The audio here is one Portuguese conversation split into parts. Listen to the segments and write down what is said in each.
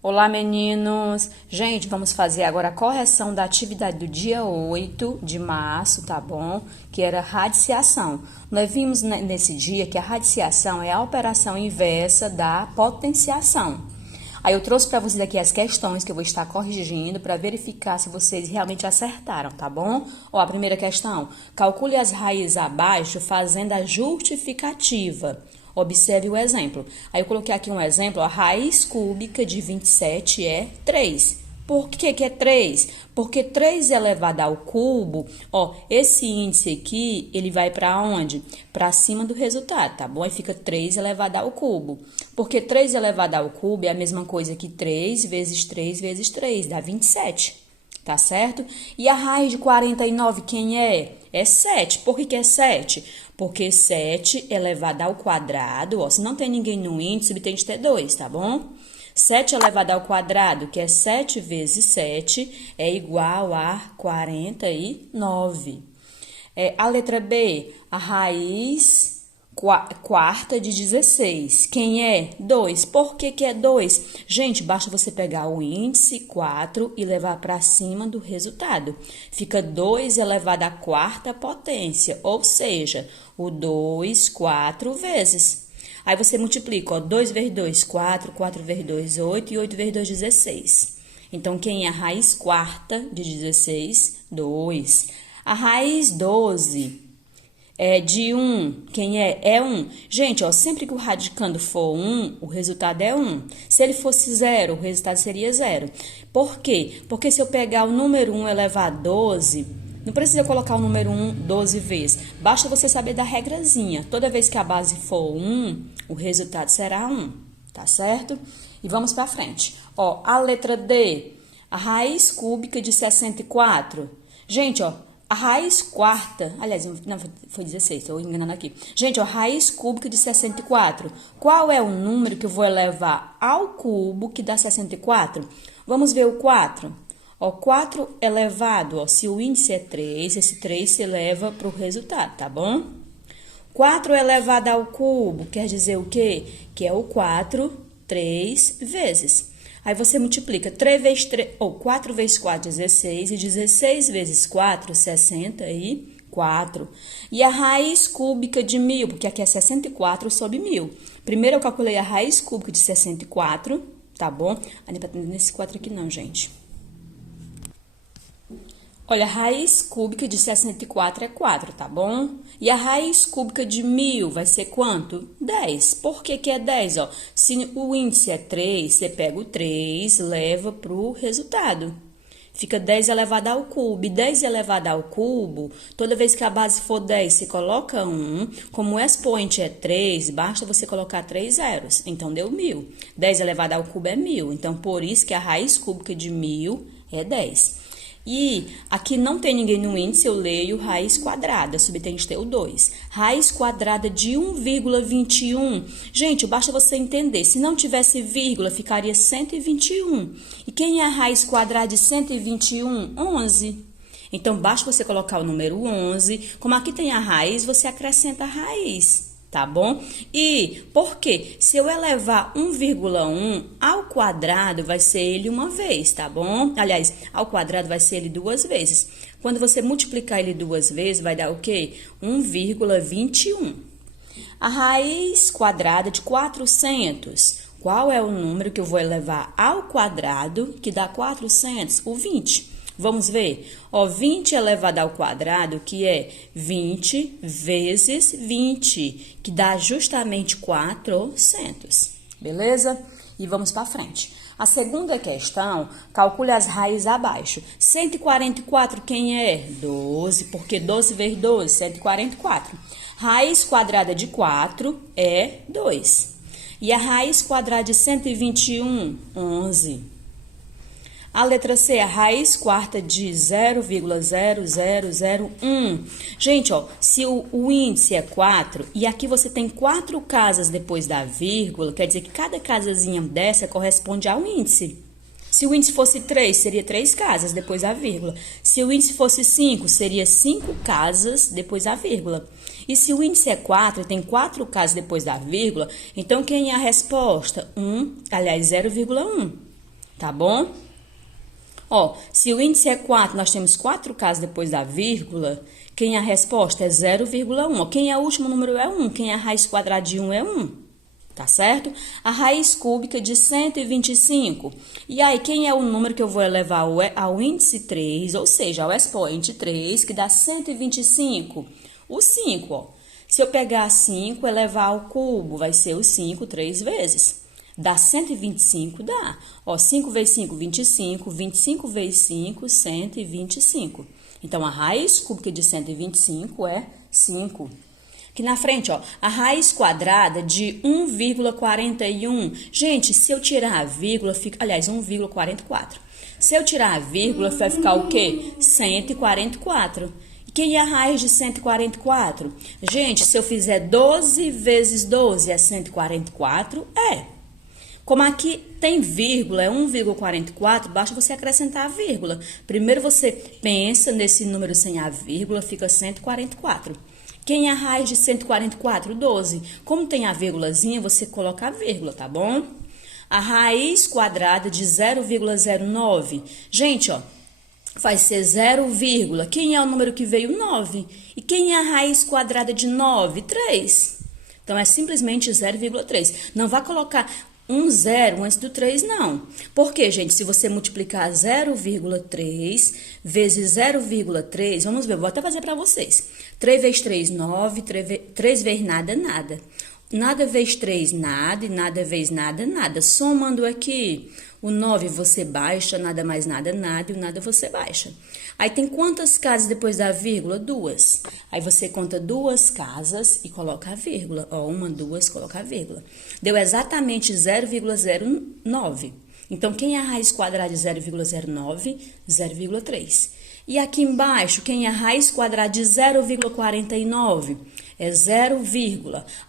Olá, meninos! Gente, vamos fazer agora a correção da atividade do dia 8 de março, tá bom? Que era radiciação. Nós vimos nesse dia que a radiciação é a operação inversa da potenciação. Aí eu trouxe para vocês aqui as questões que eu vou estar corrigindo para verificar se vocês realmente acertaram, tá bom? Ó, a primeira questão: calcule as raízes abaixo fazendo a justificativa. Observe o exemplo. Aí eu coloquei aqui um exemplo, a raiz cúbica de 27 é 3. Por que que é 3? Porque 3 elevado ao cubo, ó, esse índice aqui, ele vai para onde? Para cima do resultado, tá bom? Aí fica 3 elevado ao cubo. Porque 3 elevado ao cubo é a mesma coisa que 3 vezes 3 vezes 3, dá 27. Tá certo? E a raiz de 49, quem é? É 7. Por que é 7? Porque 7 elevado ao quadrado, ó, se não tem ninguém no índice, tem de ter 2, tá bom? 7 elevado ao quadrado, que é 7 vezes 7, é igual a 49. A letra B, a raiz quarta de 16. Quem é? 2. Por que que é 2? Gente, basta você pegar o índice 4 e levar para cima do resultado. Fica 2 elevado à quarta potência, ou seja, o 2, 4 vezes. Aí você multiplica, ó, 2 vezes 2, 4, 4 vezes 2, 8 e 8 vezes 2, 16. Então, quem é a raiz quarta de 16? 2. A raiz 12 é de 1. Quem é? É 1. Gente, ó, sempre que o radicando for 1, o resultado é 1. Se ele fosse 0, o resultado seria 0. Por quê? Porque se eu pegar o número 1 elevado a 12, não precisa colocar o número 1 12 vezes. Basta você saber da regrazinha. Toda vez que a base for 1, o resultado será 1. Tá certo? E vamos para frente. Ó, a letra D, a raiz cúbica de 64. Gente, ó, a raiz quarta, aliás, não, foi 16, estou enganando aqui. Gente, ó, raiz cúbica de 64. Qual é o número que eu vou elevar ao cubo que dá 64? Vamos ver o 4. Ó, 4 elevado, ó, se o índice é 3, esse 3 se eleva para o resultado, tá bom? 4 elevado ao cubo quer dizer o quê? Que é o 4, 3 vezes. Aí você multiplica 3 vezes 3, ou 4 vezes 4, 16, e 16 vezes 4, 64. E a raiz cúbica de 1000, porque aqui é 64 sobre 1000. Primeiro eu calculei a raiz cúbica de 64, tá bom? Não é pra entender esse 4 aqui não, gente. Olha, a raiz cúbica de 64 é 4, tá bom? E a raiz cúbica de 1000 vai ser quanto? 10. Por que que é 10, ó? Se o índice é 3, você pega o 3, leva pro resultado. Fica 10 elevado ao cubo. E 10 elevado ao cubo, toda vez que a base for 10, você coloca 1. Como o expoente é 3, basta você colocar 3 zeros. Então, deu 1000. 10 elevado ao cubo é 1000. Então, por isso que a raiz cúbica de 1000 é 10. E aqui não tem ninguém no índice, eu leio raiz quadrada, subtende ter o 2. Raiz quadrada de 1,21. Gente, basta você entender, se não tivesse vírgula, ficaria 121. E quem é a raiz quadrada de 121? 11. Então, basta você colocar o número 11. Como aqui tem a raiz, você acrescenta a raiz. Tá bom? E por quê? Se eu elevar 1,1 ao quadrado, vai ser ele uma vez, tá bom? Aliás, ao quadrado vai ser ele 2 vezes. Quando você multiplicar ele 2 vezes, vai dar o quê? 1,21. A raiz quadrada de 400. Qual é o número que eu vou elevar ao quadrado que dá 400? O 20. Vamos ver? Ó, 20 elevado ao quadrado, que é 20 vezes 20, que dá justamente 400. Beleza? E vamos para frente. A segunda questão, calcule as raízes abaixo. 144, quem é? 12, porque 12 vezes 12, 144. Raiz quadrada de 4 é 2. E a raiz quadrada de 121, 11. A letra C, a raiz quarta de 0,0001. Gente, ó, se o índice é 4 e aqui você tem 4 casas depois da vírgula, quer dizer que cada casazinha dessa corresponde ao índice. Se o índice fosse 3, seria 3 casas depois da vírgula. Se o índice fosse 5, seria 5 casas depois da vírgula. E se o índice é 4 e tem 4 casas depois da vírgula, então quem é a resposta? 0,1. tá bom? Ó, se o índice é 4, nós temos 4 casas depois da vírgula, quem é a resposta é 0,1. Quem é o último número é 1, quem é a raiz quadrada de 1 é 1, tá certo? A raiz cúbica de 125. E aí, quem é o número que eu vou elevar ao índice 3, ou seja, ao expoente 3, que dá 125? O 5, ó. Se eu pegar 5 e elevar ao cubo, vai ser o 5 3 vezes. Dá 125, dá. Ó, 5 vezes 5, 25. 25 vezes 5, 125. Então, a raiz cúbica de 125 é 5. Aqui na frente, ó, a raiz quadrada de 1,41. Gente, se eu tirar a vírgula, fica... Aliás, 1,44. Se eu tirar a vírgula, vai ficar o quê? 144. E quem é a raiz de 144? Gente, se eu fizer 12 vezes 12 é 144? É. Como aqui tem vírgula, é 1,44, basta você acrescentar a vírgula. Primeiro você pensa nesse número sem a vírgula, fica 144. Quem é a raiz de 144? 12. Como tem a vírgulazinha, você coloca a vírgula, tá bom? A raiz quadrada de 0,09. Gente, ó, vai ser 0, quem é o número que veio? 9. E quem é a raiz quadrada de 9? 3. Então, é simplesmente 0,3. Não vai colocar um zero antes do 3, não. Por quê, gente? Se você multiplicar 0,3 vezes 0,3, vamos ver, vou até fazer para vocês. 3 vezes 3, 9, 3 vezes nada, nada. Nada vezes 3, nada, e nada vezes nada, nada. Somando aqui, o 9 você baixa, nada mais nada, nada, e o nada você baixa. Aí tem quantas casas depois da vírgula? 2. Aí você conta 2 casas e coloca a vírgula. Ó, 1, 2, coloca a vírgula. Deu exatamente 0,09. Então, quem é a raiz quadrada de 0,09? 0,3. E aqui embaixo, quem é a raiz quadrada de 0,49? É 0,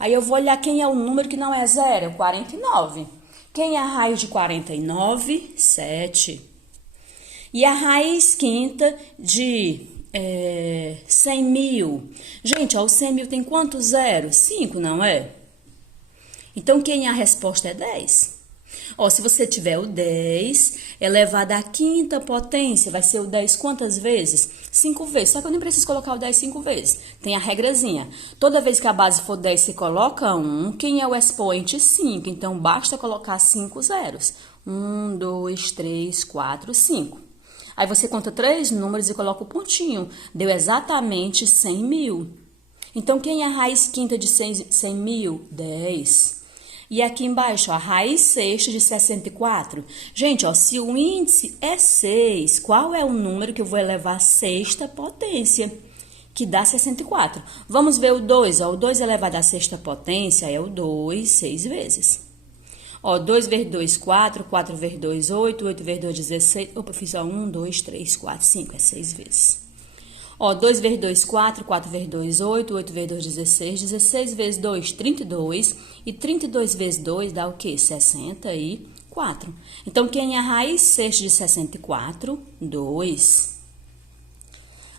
aí eu vou olhar quem é o número que não é 0, é o 49. Quem é a raiz de 49? 7. E a raiz quinta de 100 mil? Gente, ó, o 100 mil tem quantos zeros? 5, não é? Então, quem é a resposta é 10. Ó, se você tiver o 10 elevado à quinta potência, vai ser o 10 quantas vezes? 5 vezes. Só que eu nem preciso colocar o 10 5 vezes. Tem a regrazinha. Toda vez que a base for 10, você coloca 1. Quem é o expoente? 5. Então, basta colocar 5 zeros. 1, 2, 3, 4, 5. Aí você conta 3 números e coloca o pontinho. Deu exatamente 100 mil. Então, quem é a raiz quinta de 100 mil? 10. E aqui embaixo, ó, a raiz sexta de 64. Gente, ó, se o índice é 6, qual é o número que eu vou elevar à sexta potência? Que dá 64. Vamos ver o 2. Ó, o 2 elevado à sexta potência é o 2, 6 vezes. Ó, 2 vezes 2, 4. 4 vezes 2, 8. 8 vezes 2, 16. Opa, fiz só 1, 2, 3, 4, 5. É 6 vezes. Ó, 2 vezes 2, 4, 4 vezes 2, 8, 8 vezes 2, 16, 16 vezes 2, 32, e 32 vezes 2 dá o quê? 64. Então, quem é a raiz sexta de 64? 2.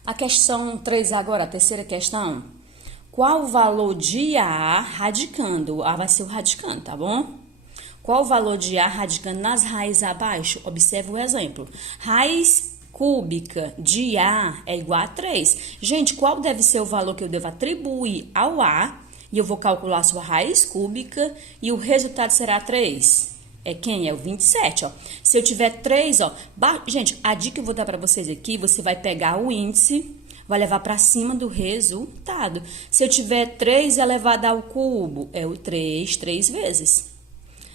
A questão 3 agora, a terceira questão. Qual o valor de A radicando? O A vai ser o radicando, tá bom? Qual o valor de A radicando nas raízes abaixo? Observe o exemplo. Raiz cúbica de A é igual a 3. Gente, qual deve ser o valor que eu devo atribuir ao A? E eu vou calcular a sua raiz cúbica e o resultado será 3. É quem? É o 27, ó. Se eu tiver 3, ó... Gente, a dica que eu vou dar para vocês aqui, você vai pegar o índice, vai levar para cima do resultado. Se eu tiver 3 elevado ao cubo, é o 3, 3 vezes.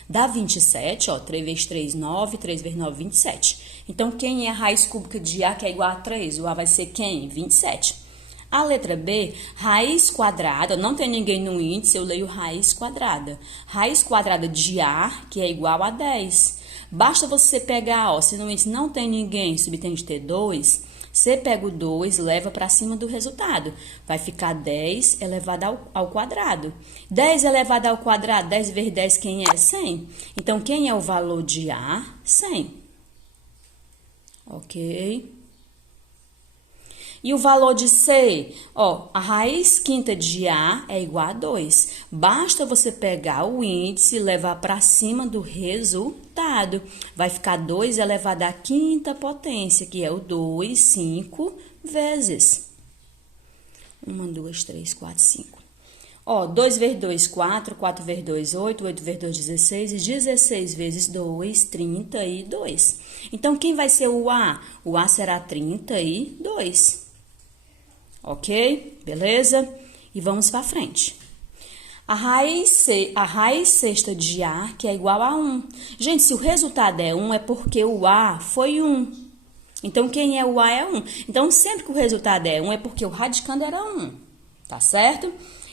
Dá 27, ó, 3 vezes 3, 9, 3 vezes 9, 27. Então, quem é a raiz cúbica de A, que é igual a 3? O A vai ser quem? 27. A letra B, raiz quadrada, não tem ninguém no índice, eu leio raiz quadrada. Raiz quadrada de A, que é igual a 10. Basta você pegar, ó, se no índice não tem ninguém, subtende ter 2, você pega o 2 e leva para cima do resultado. Vai ficar 10 elevado ao quadrado. 10 elevado ao quadrado, 10 vezes 10, quem é? 100. Então, quem é o valor de A? 100. Ok? E o valor de C? Ó, a raiz quinta de A é igual a 2. Basta você pegar o índice e levar para cima do resultado. Vai ficar 2 elevado à quinta potência, que é o 2, 5 vezes. 1, 2, 3, 4, 5. Ó, 2 vezes 2, 4, 4 vezes 2, 8, 8 vezes 2, 16, e 16 vezes 2, 32. Então, quem vai ser o A? O A será 32. Ok? Beleza? E vamos para frente. A raiz sexta de A, que é igual a 1. Gente, se o resultado é 1, é porque o A foi 1. Então, quem é o A é 1. Então, sempre que o resultado é 1, é porque o radicando era 1. Tá certo?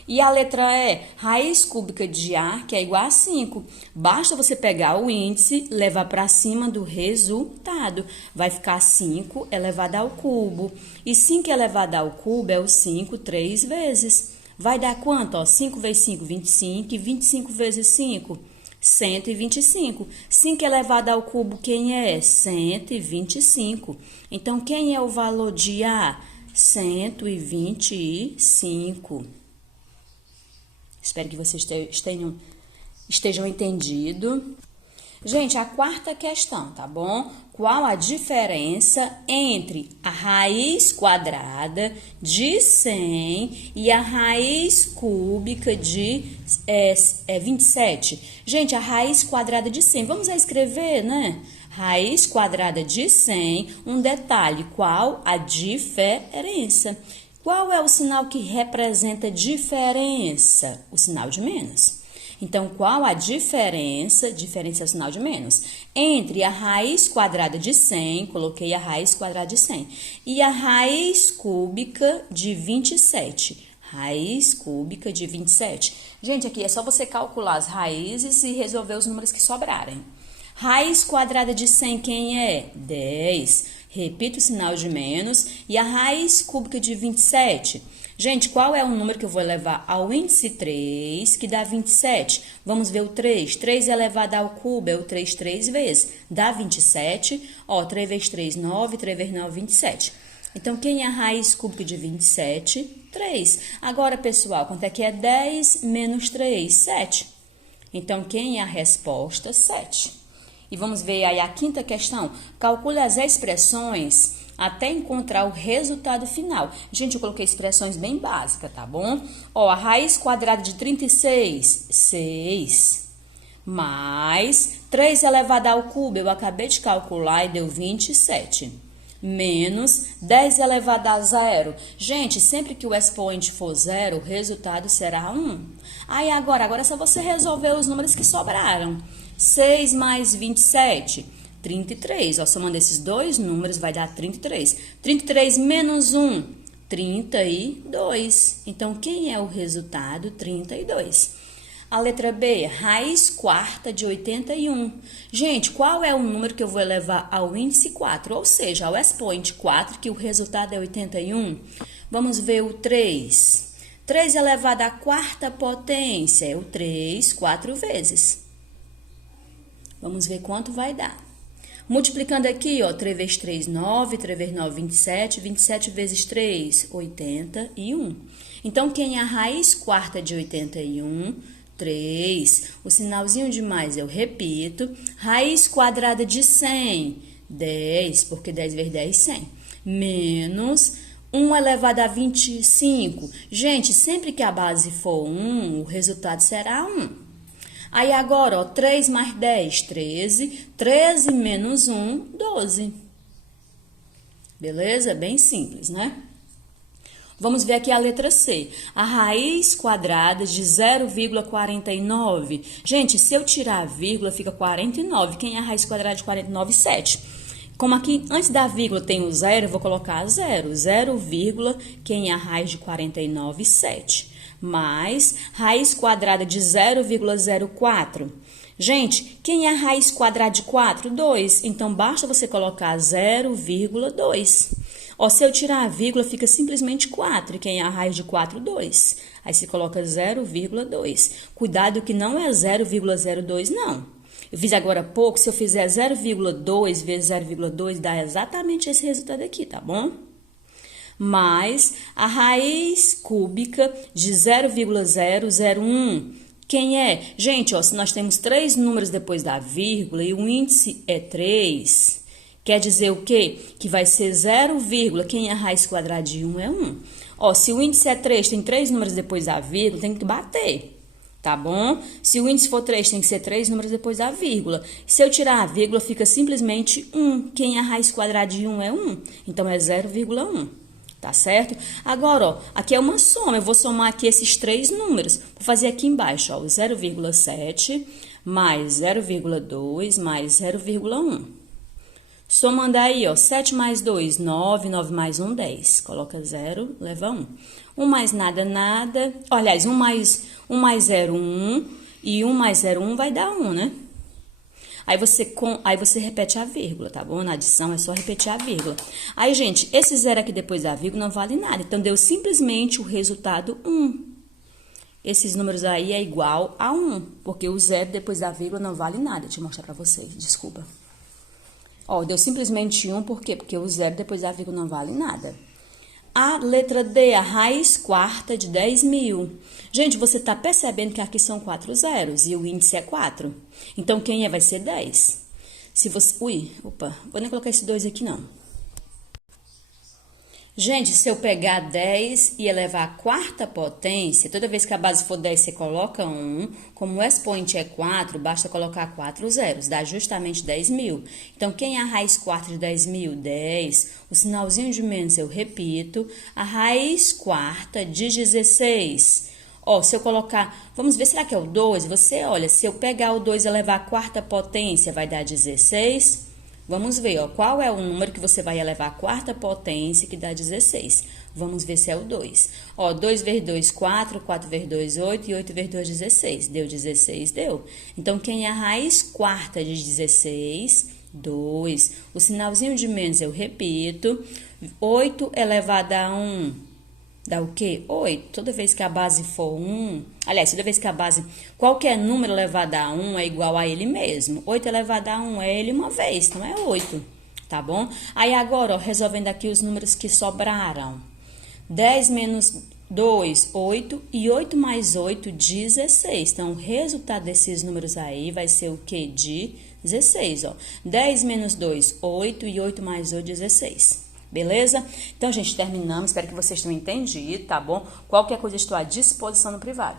E a letra E, raiz cúbica de A, que é igual a 5. Basta você pegar o índice, levar para cima do resultado. Vai ficar 5 elevado ao cubo. E 5 elevado ao cubo é o 5 3 vezes. Vai dar quanto? Ó, 5 vezes 5, 25. E 25 vezes 5, 125. 5 elevado ao cubo, quem é? 125. Então, quem é o valor de A? 125. Espero que vocês estejam entendido. Gente, a quarta questão, tá bom? Qual a diferença entre a raiz quadrada de 100 e a raiz cúbica de 27? Gente, a raiz quadrada de 100, vamos escrever, né? Raiz quadrada de 100, um detalhe, qual a diferença? Qual é o sinal que representa diferença? O sinal de menos. Então, qual a diferença? Diferença é o sinal de menos. Entre a raiz quadrada de 100, coloquei a raiz quadrada de 100, e a raiz cúbica de 27. Raiz cúbica de 27. Gente, aqui é só você calcular as raízes e resolver os números que sobrarem. Raiz quadrada de 100, quem é? 10. Repito o sinal de menos. E a raiz cúbica de 27? Gente, qual é o número que eu vou levar ao índice 3, que dá 27? Vamos ver o 3. 3 elevado ao cubo é o 3 vezes. Dá 27. Ó, 3 vezes 3, 9. 3 vezes 9, 27. Então, quem é a raiz cúbica de 27? 3. Agora, pessoal, quanto é que é 10 menos 3? 7. Então, quem é a resposta? 7. E vamos ver aí a quinta questão. Calcule as expressões até encontrar o resultado final. Gente, eu coloquei expressões bem básicas, tá bom? Ó, a raiz quadrada de 36, 6. Mais 3 elevado ao cubo, eu acabei de calcular e deu 27. Menos 10 elevado a 0. Gente, sempre que o expoente for 0, o resultado será 1. Aí agora é só você resolver os números que sobraram. 6 mais 27, 33. Ó, somando esses dois números vai dar 33. 33 menos 1, 32. Então, quem é o resultado? 32. A letra B, raiz quarta de 81. Gente, qual é o número que eu vou elevar ao índice 4? Ou seja, ao expoente 4, que o resultado é 81. Vamos ver o 3. 3 elevado à quarta potência é o 3, 4 vezes. Vamos ver quanto vai dar. Multiplicando aqui, ó, 3 vezes 3, 9, 3 vezes 9, 27, 27 vezes 3, 81. Então, quem é a raiz quarta de 81? 3. O sinalzinho de mais eu repito. Raiz quadrada de 100, 10, porque 10 vezes 10, 100. Menos 1 elevado a 25. Gente, sempre que a base for 1, o resultado será 1. Aí agora, ó, 3 mais 10, 13. 13 menos 1, 12. Beleza? Bem simples, né? Vamos ver aqui a letra C. A raiz quadrada de 0,49. Gente, se eu tirar a vírgula, fica 49. Quem é a raiz quadrada de 49? 7. Como aqui, antes da vírgula tem o 0, eu vou colocar 0. 0, quem é a raiz de 49? 7. Mais raiz quadrada de 0,04. Gente, quem é a raiz quadrada de 4? 2. Então, basta você colocar 0,2. Ó, se eu tirar a vírgula, fica simplesmente 4. E quem é a raiz de 4? 2. Aí, você coloca 0,2. Cuidado que não é 0,02, não. Eu fiz agora há pouco, se eu fizer 0,2 vezes 0,2, dá exatamente esse resultado aqui, tá bom? mais a raiz cúbica de 0,001. Quem é? Gente, ó, se nós temos 3 números depois da vírgula e o índice é 3, quer dizer o quê? Que vai ser 0, quem é a raiz quadrada de 1 é 1. Ó, se o índice é 3, tem 3 números depois da vírgula, tem que bater, tá bom? Se o índice for 3, tem que ser 3 números depois da vírgula. Se eu tirar a vírgula, fica simplesmente 1. Quem é a raiz quadrada de 1 é 1, então é 0,1. Tá certo? Agora, ó, aqui é uma soma. Eu vou somar aqui esses 3 números. Vou fazer aqui embaixo, ó, 0,7 mais 0,2 mais 0,1. Somando aí, ó, 7 mais 2, 9, 9 mais 1, 10. Coloca 0, leva 1. 1 mais nada, nada. Aliás, 1 mais 0, 1. E 1 mais 0, 1 vai dar 1, né? Aí você repete a vírgula, tá bom? Na adição é só repetir a vírgula. Aí, gente, esse zero aqui depois da vírgula não vale nada. Então, deu simplesmente o resultado 1. Esses números aí é igual a 1, porque o zero depois da vírgula não vale nada. Deixa eu mostrar pra vocês, desculpa. Ó, deu simplesmente 1, por quê? Porque o zero depois da vírgula não vale nada. A letra D, a raiz quarta de 10.000. Gente, você tá percebendo que aqui são 4 zeros e o índice é 4. Então, quem é? Vai ser 10. Se você... vou nem colocar esse 2 aqui, não. Gente, se eu pegar 10 e elevar a quarta potência, toda vez que a base for 10, você coloca 1. Como o expoente é 4, basta colocar 4 zeros, dá justamente 10.000. Então, quem é a raiz quarta de 10.000? 10. O sinalzinho de menos eu repito. A raiz quarta de 16. Ó, se eu colocar... Vamos ver, será que é o 2? Você olha, se eu pegar o 2 e elevar a quarta potência, vai dar 16. Vamos ver, ó, qual é o número que você vai elevar a quarta potência que dá 16. Vamos ver se é o 2. Ó, 2 vezes 2, 4, 4 vezes 2, 8 e 8 vezes 2, 16. Deu 16, deu. Então, quem é a raiz quarta de 16? 2. O sinalzinho de menos eu repito. 8 elevado a 1 dá o quê? 8. Toda vez que a base for 1... Aliás, toda vez que a base... Qualquer número elevado a 1 é igual a ele mesmo. 8 elevado a 1 é ele uma vez, então é 8. Tá bom? Aí agora, ó, resolvendo aqui os números que sobraram. 10 menos 2, 8. E 8 mais 8, 16. Então, o resultado desses números aí vai ser o quê? De 16, ó. 10 menos 2, 8. E 8 mais 8, 16. Beleza? Então, gente, terminamos. Espero que vocês tenham entendido, tá bom? Qualquer coisa, estou à disposição no privado.